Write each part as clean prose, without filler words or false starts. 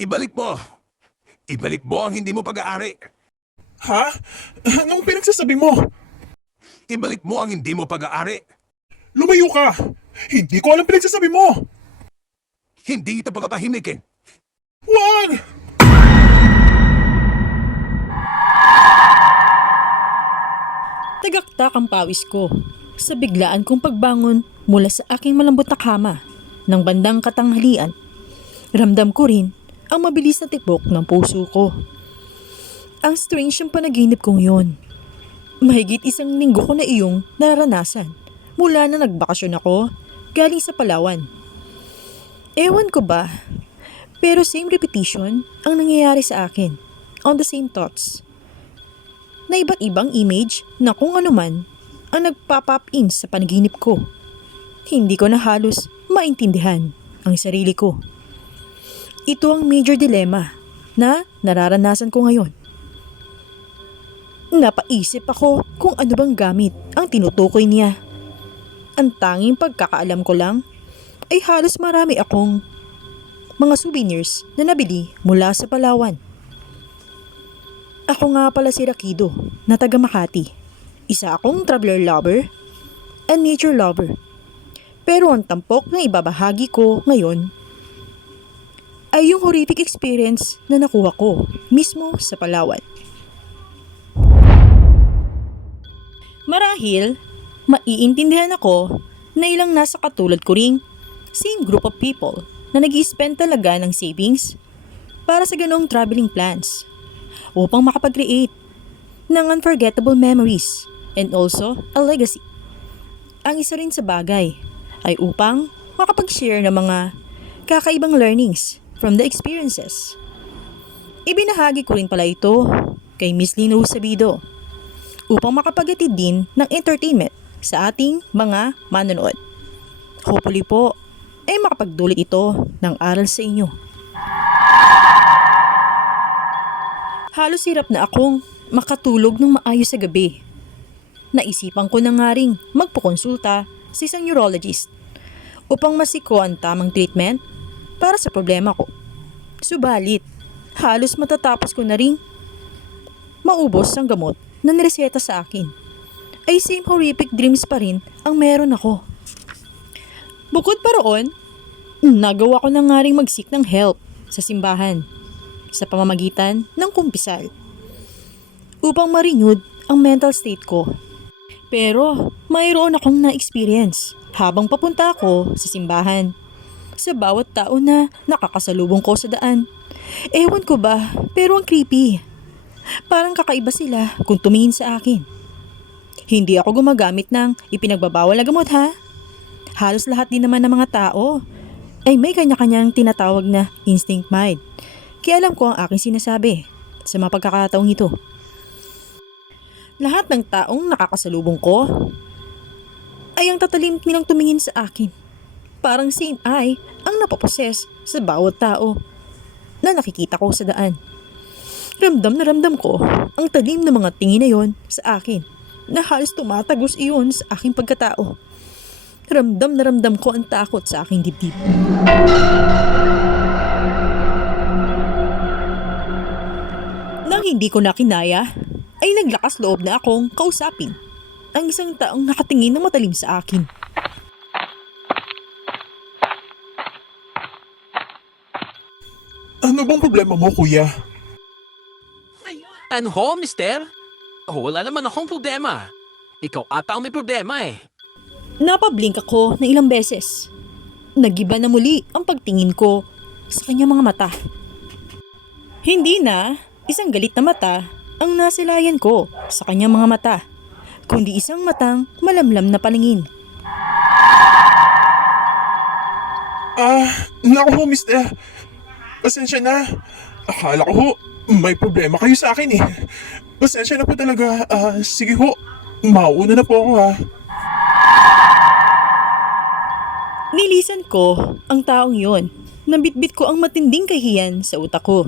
Ibalik mo! Ibalik mo ang hindi mo pag-aari! Ha? Anong pinagsasabi mo? Ibalik mo ang hindi mo pag-aari! Lumayo ka! Hindi ko alam pinagsasabi mo! Hindi kita pagpapahimikin! Wag! Tagaktak ang pawis ko sa biglaan kong pagbangon mula sa aking malambot na kama ng bandang katanghalian. Ramdam ko rin ang mabilis na tibok ng puso ko. Ang strange yung panaginip kong yun. Mahigit 1 linggo ko na iyong nararanasan mula na nagbakasyon ako galing sa Palawan. Ewan ko ba, pero same repetition ang nangyayari sa akin on the same thoughts na iba't ibang image na kung ano man ang nagpa-pop in sa panaginip ko. Hindi ko na halos maintindihan ang sarili ko. Ito ang major dilemma na nararanasan ko ngayon. Napaisip ako kung ano bang gamit ang tinutukoy niya. Ang tanging pagkakaalam ko lang ay halos marami akong mga souvenirs na nabili mula sa Palawan. Ako nga pala si Rakido na taga Makati. Isa akong traveler lover and nature lover. Pero ang tampok na ibabahagi ko ngayon ay yung horrific experience na nakuha ko mismo sa Palawan. Marahil, maiintindihan ako na ilang nasa katulad ko ring same group of people na nag-i-spend talaga ng savings para sa ganong traveling plans upang makapag-create ng unforgettable memories and also a legacy. Ang isa rin sa bagay ay upang makapag-share ng mga kakaibang learnings from the experiences. Ibinahagi ko rin pala ito kay Miss Lino Sabido upang makapaghatid din ng entertainment sa ating mga manonood. Hopefully po ay makapagdulot ito ng aral sa inyo. Halos hirap na akong makatulog ng maayos sa gabi. Naisipan ko na nga ring magpakonsulta sa isang neurologist upang masiko ang tamang treatment para sa problema ko. Subalit, halos matatapos ko na ring maubos ang gamot na nireseta sa akin. Ay same horrific dreams pa rin ang meron ako. Bukod pa roon, nagawa ko na nga ring mag-seek ng help sa simbahan sa pamamagitan ng kumpisal upang ma-renewed ang mental state ko. Pero mayroon akong na-experience habang papunta ako sa simbahan sa bawat tao na nakakasalubong ko sa daan. Ewan ko ba, pero ang creepy. Parang kakaiba sila kung tumingin sa akin. Hindi ako gumagamit ng ipinagbabawal na gamot ha. Halos lahat din naman ng mga tao ay may kanya-kanyang tinatawag na instinct mind. Kaya alam ko ang aking sinasabi sa mga pagkakataong ito. Lahat ng taong nakakasalubong ko ay ang tatalim nilang tumingin sa akin. Parang same eye ang napaposes sa bawat tao na nakikita ko sa daan. Ramdam na ramdam ko ang talim ng mga tingin na yon sa akin na halos tumatagos iyon sa aking pagkatao. Ramdam na ramdam ko ang takot sa aking dibdib. Nang hindi ko na kinaya, ay naglakas loob na akong kausapin ang isang taong nakatingin na matalim sa akin. Ano bang problema mo, kuya? Ano ho, mister? Wala naman akong problema. Ikaw ata ang may problema eh. Napablink ako ng ilang beses. Nagiba na muli ang pagtingin ko sa kanyang mga mata. Hindi na isang galit na mata ang nasilayan ko sa kanyang mga mata, kundi isang matang malamlam na paningin. Naku ho, mister. Pasensya na. Akala ko ho, may problema kayo sa akin eh. Pasensya na po talaga. Sige ho, mauuna na po ako ha. Nilisan ko ang taong yon. Nabitbit ko ang matinding kahiyan sa utak ko.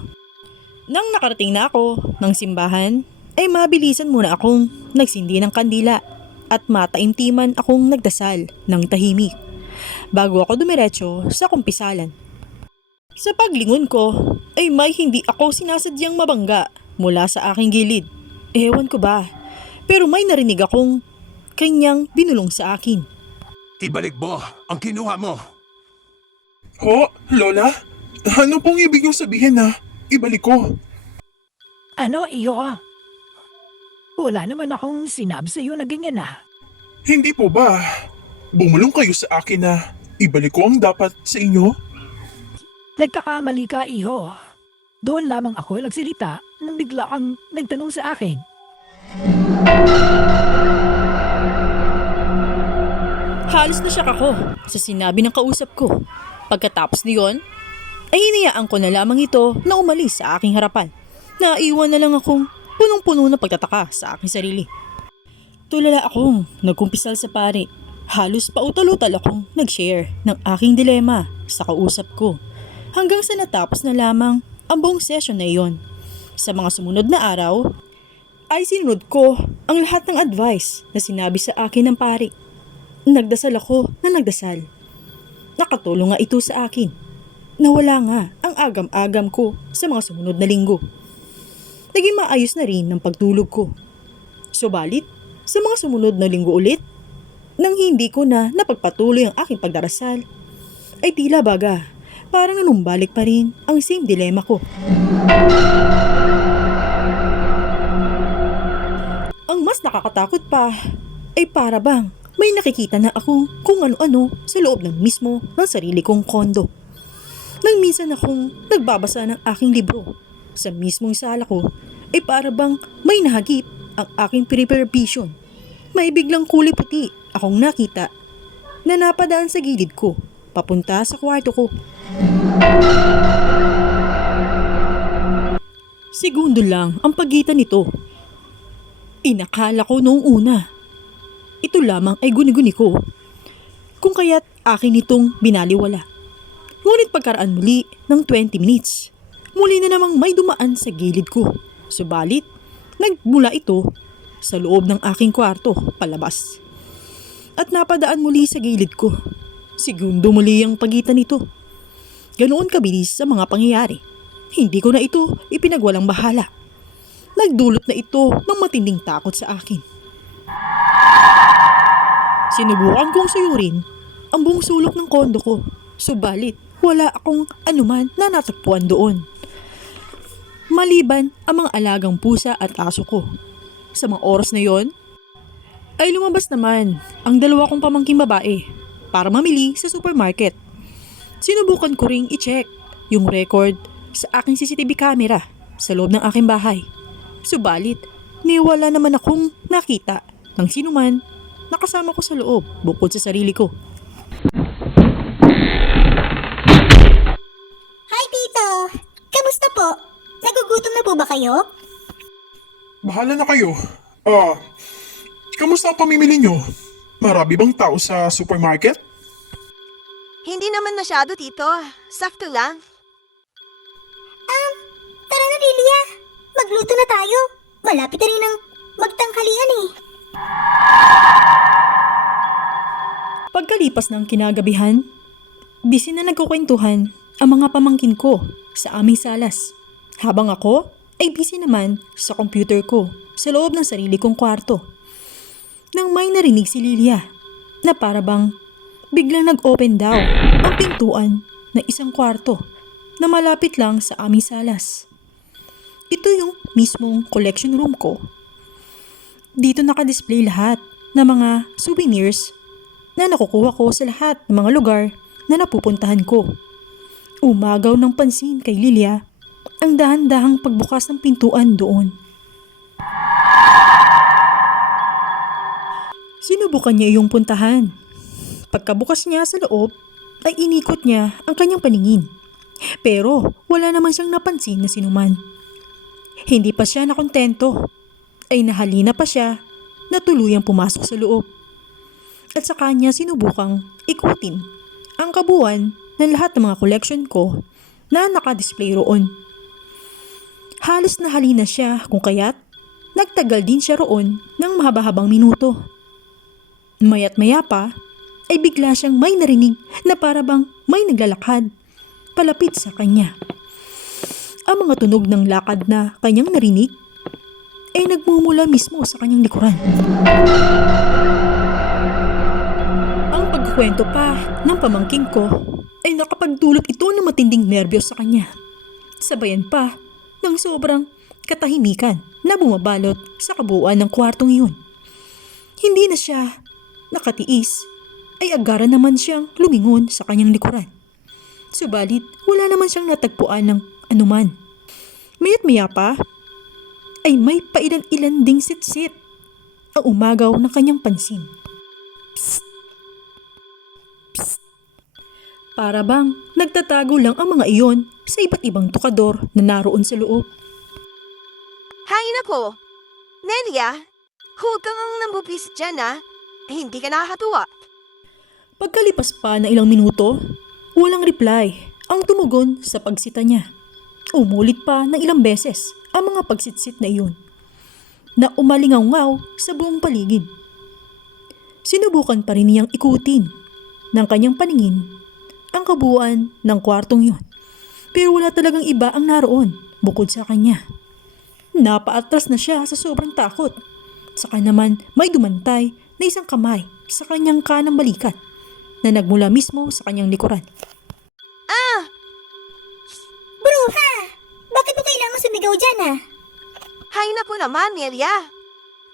Nang nakarating na ako ng simbahan, ay mabilisan muna akong nagsindi ng kandila at mataimtiman akong nagdasal ng tahimik bago ako dumiretso sa kumpisalan. Sa paglingon ko, ay may hindi ako sinasadyang mabangga mula sa aking gilid. Ewan ko ba, pero may narinig akong kanyang binulong sa akin. Ibalik mo ang kinuha mo. Ho, Lola? Ano pong ibig niyong sabihin na ibalik ko? Ano, iyo? Wala naman akong sinabi sa iyo na ganyan ah. Hindi po ba? Bumulong kayo sa akin na ibalik ko ang dapat sa inyo? Nagkakamali ka, iyo. Doon lamang ako nagsalita nang bigla kang nagtanong sa akin. Halos nasyak ako sa sinabi ng kausap ko. Pagkatapos niyon, ay hinayaan ko na lamang ito na umalis sa aking harapan. Naiwan na lang akong punong-puno na pagtataka sa aking sarili. Tulala akong nagkumpisal sa pare. Halos pautal-utal akong nag-share ng aking dilema sa kausap ko. Hanggang sa natapos na lamang ang buong session na iyon. Sa mga sumunod na araw, ay sinunod ko ang lahat ng advice na sinabi sa akin ng pare. Nagdasal ako na nagdasal. Nakatulong nga ito sa akin. Nawala nga ang agam-agam ko sa mga sumunod na linggo. Naging maayos na rin ng pagtulog ko. Subalit, sa mga sumunod na linggo ulit, nang hindi ko na napagpatuloy ang aking pagdarasal, ay tila baga, parang nanumbalik pa rin ang same dilema ko. Ang mas nakakatakot pa ay para bang may nakikita na akong kung ano-ano sa loob ng mismo ng sarili kong kondo. Nang minsan akong nagbabasa ng aking libro, sa mismong sala ko ay para bang may nahagip ang aking peripheral vision. May biglang kulay puti akong nakita na napadaan sa gilid ko papunta sa kwarto ko. Segundo lang ang pagitan nito. Inakala ko noong una. Ito lamang ay guni-guni ko. Kung kaya't akin itong binaliwala. Ngunit pagkaraan muli ng 20 minutes, muli na namang may dumaan sa gilid ko. Subalit, nagmula ito sa loob ng aking kwarto palabas. At napadaan muli sa gilid ko. Segundo muli ang pagitan nito. Ganoon kabilis sa mga pangyayari. Hindi ko na ito ipinagwalang bahala. Nagdulot na ito ng matinding takot sa akin. Sinubukan kong suyurin ang buong sulok ng kondo ko. Subalit, wala akong anuman na natagpuan doon. Maliban ang mga alagang pusa at aso ko. Sa mga oras na yon, ay lumabas naman ang dalawa kong pamangking babae para mamili sa supermarket. Sinubukan ko ring i-check yung record sa aking CCTV camera sa loob ng aking bahay. Subalit, niwala naman akong nakita ng sinuman na kasama ko sa loob bukod sa sarili ko. Hi, Tito! Kamusta po? Nagugutom na po ba kayo? Bahala na kayo. Kamusta ang pamimili nyo? Marami bang tao sa supermarket? Hindi naman masyado, Tito. Sakto lang. Tara na, Lilia. Magluto na tayo. Malapit na rin ang magtanghalian eh. Pagkalipas ng kinagabihan, busy na nagkukwentuhan ang mga pamangkin ko sa aming salas. Habang ako ay busy naman sa computer ko sa loob ng sarili kong kwarto. Nang may narinig si Lilia na para bang biglang nag-open daw ang pintuan ng isang kwarto na malapit lang sa aming salas. Ito yung mismong collection room ko. Dito nakadisplay lahat ng mga souvenirs na nakukuha ko sa lahat ng mga lugar na napupuntahan ko. Umagaw ng pansin kay Lilia ang dahan-dahang pagbukas ng pintuan doon. Sinubukan niya iyong puntahan. Pagkabukas niya sa loob, ay inikot niya ang kanyang paningin. Pero wala naman siyang napansin na sinuman. Hindi pa siya nakontento. Ay nahalina pa siya na tuluyang pumasok sa loob. At sa kanya sinubukang ikutin ang kabuuan ng lahat ng mga collection ko na nakadisplay roon. Halos nahalina siya kung kaya't nagtagal din siya roon ng mahaba-habang minuto. Maya't maya pa ay bigla siyang may narinig na para bang may naglalakad palapit sa kanya. Ang mga tunog ng lakad na kanyang narinig ay nagmumula mismo sa kanyang likuran. Ang pagkukwento pa ng pamangking ko ay nakapagdulot ito ng matinding nerbiyos sa kanya. Sabayan pa ng sobrang katahimikan na bumabalot sa kabuuan ng kwartong iyon. Hindi na siya nakatiis, ay agara naman siyang lumingon sa kanyang likuran. Subalit, wala naman siyang natagpuan ng anuman. Maya't maya pa, ay may pailan-ilan ding sit-sit ang umagaw ng kanyang pansin. Psst! Psst! Para bang nagtatago lang ang mga iyon sa iba't ibang tukador na naroon sa loob. Hay nako! Nelia, huwag kang ang nambubis dyan Hindi ka nakakatuwa. Pagkalipas pa ng ilang minuto, walang reply ang tumugon sa pagsita niya. Umulit pa ng ilang beses ang mga pagsitsit na iyon na umalingaw-ngaw sa buong paligid. Sinubukan pa rin niyang ikutin ng kanyang paningin ang kabuuan ng kwartong iyon. Pero wala talagang iba ang naroon bukod sa kanya. Napaatras na siya sa sobrang takot. Saka naman may dumantay na isang kamay sa kanyang kanang balikat na nagmula mismo sa kanyang likuran. Bruha! Bakit mo kailangan sumigaw dyan Hay nako naman, Nelia.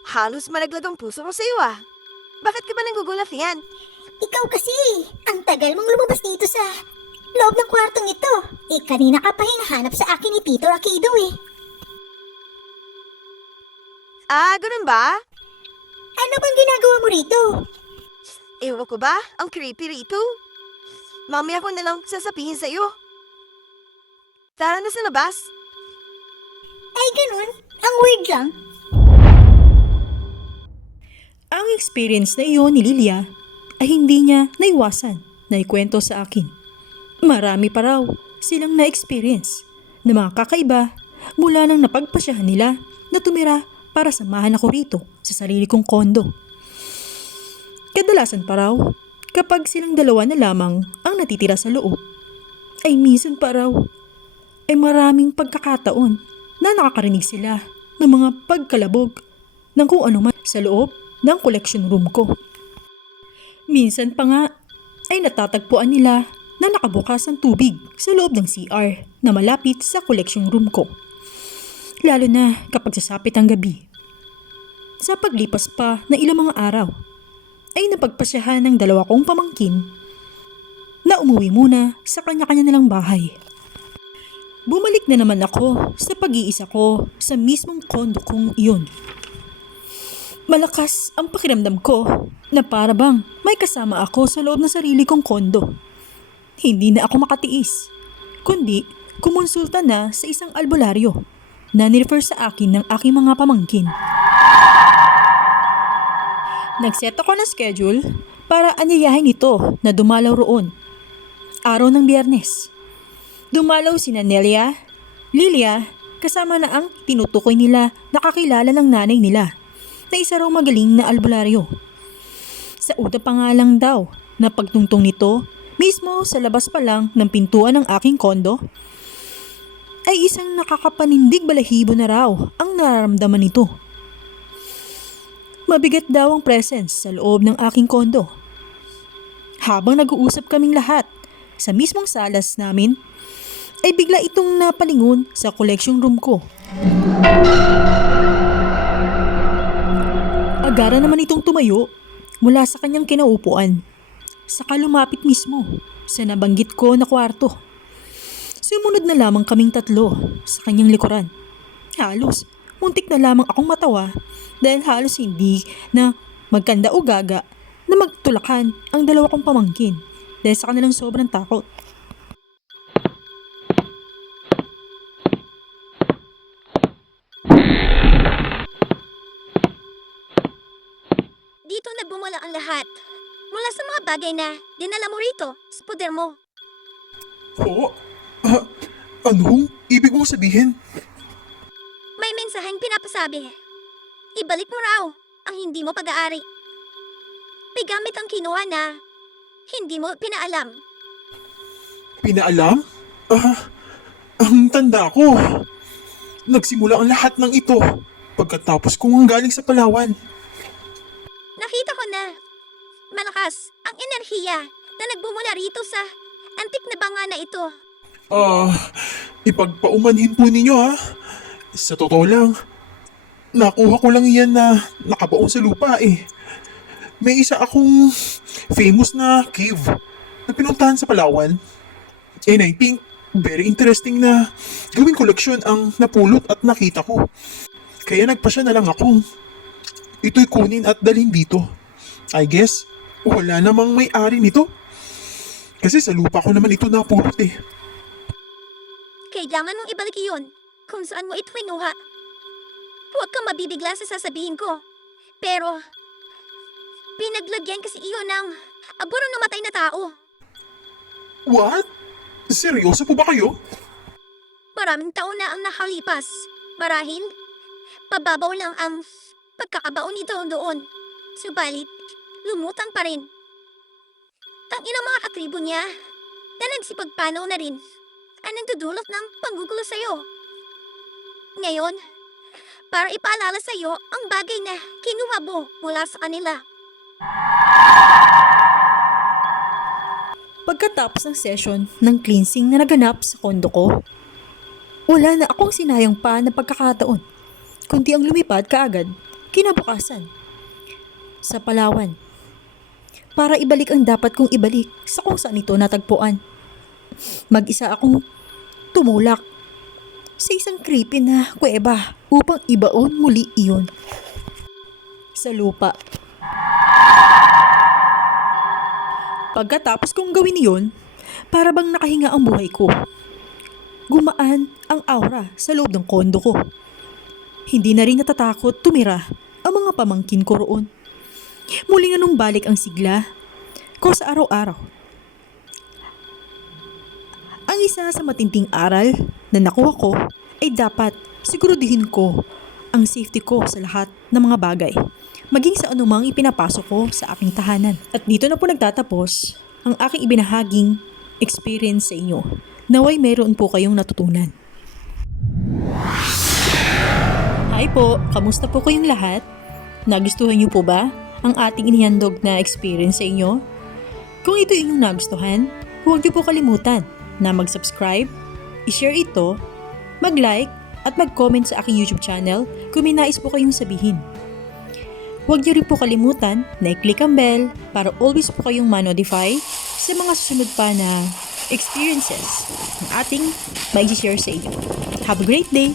Halos malaglag ang puso ko sa iyo Bakit ka ba nanggugulat yan? Ikaw kasi, ang tagal mong lumabas dito sa loob ng kwartong ito. Kanina ka pa hinahanap sa akin ni Tito Rakido Ganun ba? Ano bang ginagawa mo rito? Ewan ko ba? Ang creepy rito. Mamaya ko na lang sasabihin sa iyo. Tara na sa labas. Ay ganun, ang weird lang. Ang experience na iyon ni Lilia ay hindi niya naiwasan na ikwento sa akin. Marami pa raw silang na-experience na mga kakaiba mula nang napagpasyahan nila na tumira para samahan ako rito sa sarili kong kondo. Kadalasan pa raw, kapag silang dalawa na lamang ang natitira sa loob, ay minsan pa raw ay maraming pagkakataon na nakakarinig sila ng mga pagkalabog ng kung ano man sa loob ng collection room ko. Minsan pa nga ay natatagpuan nila na nakabukas ang tubig sa loob ng CR na malapit sa collection room ko. Lalo na kapag sasapit ang gabi. Sa paglipas pa ng ilang mga araw, ay napagpasyahan ng dalawa kong pamangkin na umuwi muna sa kanya-kanya nilang bahay. Bumalik na naman ako sa pag-iisa ko sa mismong kondo kong iyon. Malakas ang pakiramdam ko na para bang may kasama ako sa loob ng sarili kong kondo. Hindi na ako makatiis, kundi kumonsulta na sa isang albularyo na nirefer sa akin ng aking mga pamangkin. Nagset ako ng schedule para anyayahin ito na dumalaw roon. Araw ng Biyernes. Dumalaw sina Nelia, Lilia, kasama na ang tinutukoy nila na kakilala ng nanay nila na isa raw magaling na albularyo. Sa uta pa nga lang daw na pagtungtong nito mismo sa labas pa lang ng pintuan ng aking kondo ay isang nakakapanindig balahibo na raw ang nararamdaman nito. Mabigat daw ang presence sa loob ng aking kondo. Habang nag-uusap kaming lahat sa mismong salas namin, ay bigla itong napalingon sa collection room ko. Agara naman itong tumayo mula sa kanyang kinaupuan. Saka lumapit mismo sa nabanggit ko na kwarto. Sumunod na lamang kaming tatlo sa kanyang likuran. Halos, muntik na lamang akong matawa dahil halos hindi na magkanda o gaga na magtulakan ang dalawa kong pamangkin dahil sa kanilang sobrang takot. Dito nagbumula ang lahat. Mula sa mga bagay na dinala mo rito sa poder mo. Anong ibig mong sabihin? May mensaheng pinapasabi. Ibalik mo raw ang hindi mo pag-aari. Pigamit ang kinuha na hindi mo pinaalam. Pinaalam? Ang tanda ko. Nagsimula ang lahat ng ito pagkatapos kong galing sa Palawan. Nakita ko na. Malakas ang enerhiya na nagbumula rito sa antik na banga na ito. Ipagpaumanhin po ninyo ha. Sa totoo lang, nakuha ko lang yan na nakabaon sa lupa eh. May isa akong famous na cave na pinuntahan sa Palawan. And I think very interesting na gawing koleksyon ang napulot at nakita ko. Kaya nagpasya na lang akong ito'y kunin at dalhin dito. I guess, wala namang may-ari nito. Kasi sa lupa ko naman ito napulot eh. Kailangan mong ibalik iyon kung saan mo ito kinuha. Huwag kang mabibigla sa sasabihin ko. Pero, pinaglagyan kasi iyon ng aburo namatay na tao. What? Seryoso po ba kayo? Maraming taon na ang nakalipas. Marahil, pababaw lang ang pagkakabaon nito doon. Subalit, lumutang pa rin. Ang ilang mga katribo niya na nagsipagpanaw na rin ang nagdudulot ng panggugulo sa'yo. Ngayon, para ipaalala sa'yo ang bagay na kinuha mo mula sa kanila. Pagkatapos ng session ng cleansing na naganap sa kondo ko, wala na akong sinayang pa na pagkakataon, kundi ang lumipad kaagad kinabukasan sa Palawan para ibalik ang dapat kong ibalik sa kung saan ito natagpuan. Mag-isa akong tumulak sa isang creepy na kuweba upang ibaon muli iyon sa lupa. Pagkatapos kong gawin iyon, para bang nakahinga ang buhay ko. Gumaan ang aura sa loob ng kondo ko. Hindi na rin natatakot tumira ang mga pamangkin ko roon. Muling nanumbalik ang sigla ko sa araw-araw. Ang isa sa matinding aral na nakuha ko ay dapat siguraduhin ko ang safety ko sa lahat ng mga bagay, maging sa anumang ipinapasok ko sa aking tahanan. At dito na po nagtatapos ang aking ibinahaging experience sa inyo. Naway meron po kayong natutunan. Hi po, kamusta po kayong lahat? Nagustuhan niyo po ba ang ating inihandog na experience sa inyo? Kung ito inyong nagustuhan, huwag niyo po kalimutan na mag-subscribe, i-share ito, mag-like, at mag-comment sa aking YouTube channel kung may nais po kayong sabihin. Huwag niyo rin po kalimutan na i-click ang bell para always po kayong ma-notify sa mga susunod pa na experiences ng ating mag-share sa inyo. Have a great day!